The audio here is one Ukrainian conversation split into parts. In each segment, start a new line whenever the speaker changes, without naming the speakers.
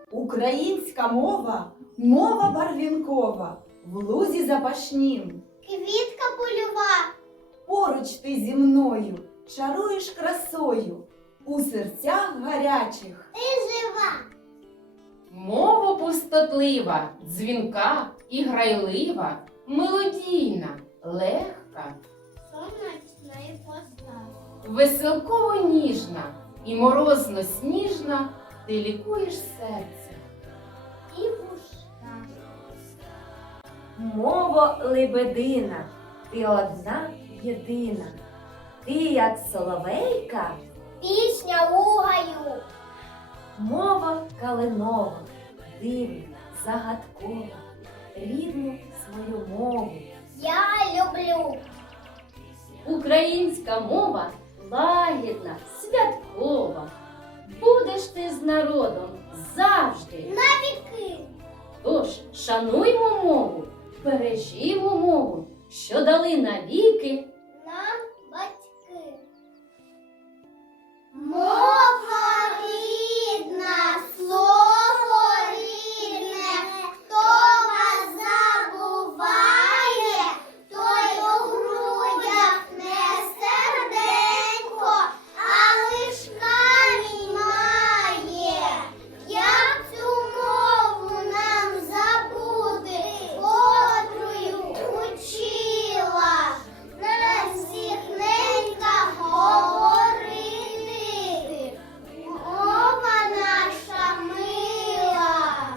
Українська мова – мова барвінкова, в лузі запашнім.
Квітка польова,
Поруч ти зі мною, чаруєш красою, у серцях гарячих.
ти жива.
Мова пустотлива, дзвінка і грайлива, мелодійна, легка,
Сонячна і проста.
веселково ніжна і морозно сніжна, ти лікуєш серце.
І вушка.
Мова лебедина, ти одна єдина. Ти, як соловейка,
Пісня лугаю.
мова калинова, дивна, загадкова, рідну свою мову.
Я люблю.
Українська мова лагідна, святкова. Будеш ти з народом завжди.
Навіки.
Тож шануймо мову, бережімо мову, що дали навіки.
Нам батьки. Мова рідна, слово рідне, хто вас забуває, той у грудях не серденько, а лиш камінь має. Як цю мову нам забути, котрою учила нас всіх ненька говорити. Мова наша мила.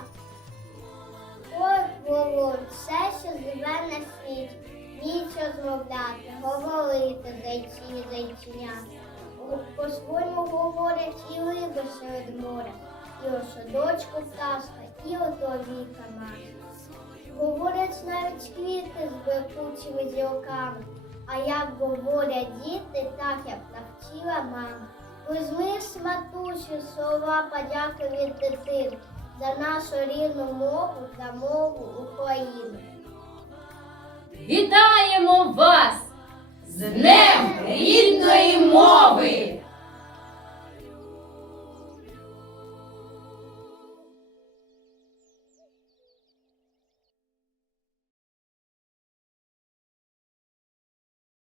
Ось було все, що живе на світі. Вміть розмовляти, говорити, зайці і зайченята. По-своєму говорять і риби серед моря, і о садочку пташка, і ото віка наша. Говорять навіть квіти з блискучими зірками, а як говорять діти, так як навчила мама. Візьми ж, матусю, слова подяки від дитини за нашу рідну мову, за мову України.
Вітаємо вас з Днем рідної мови!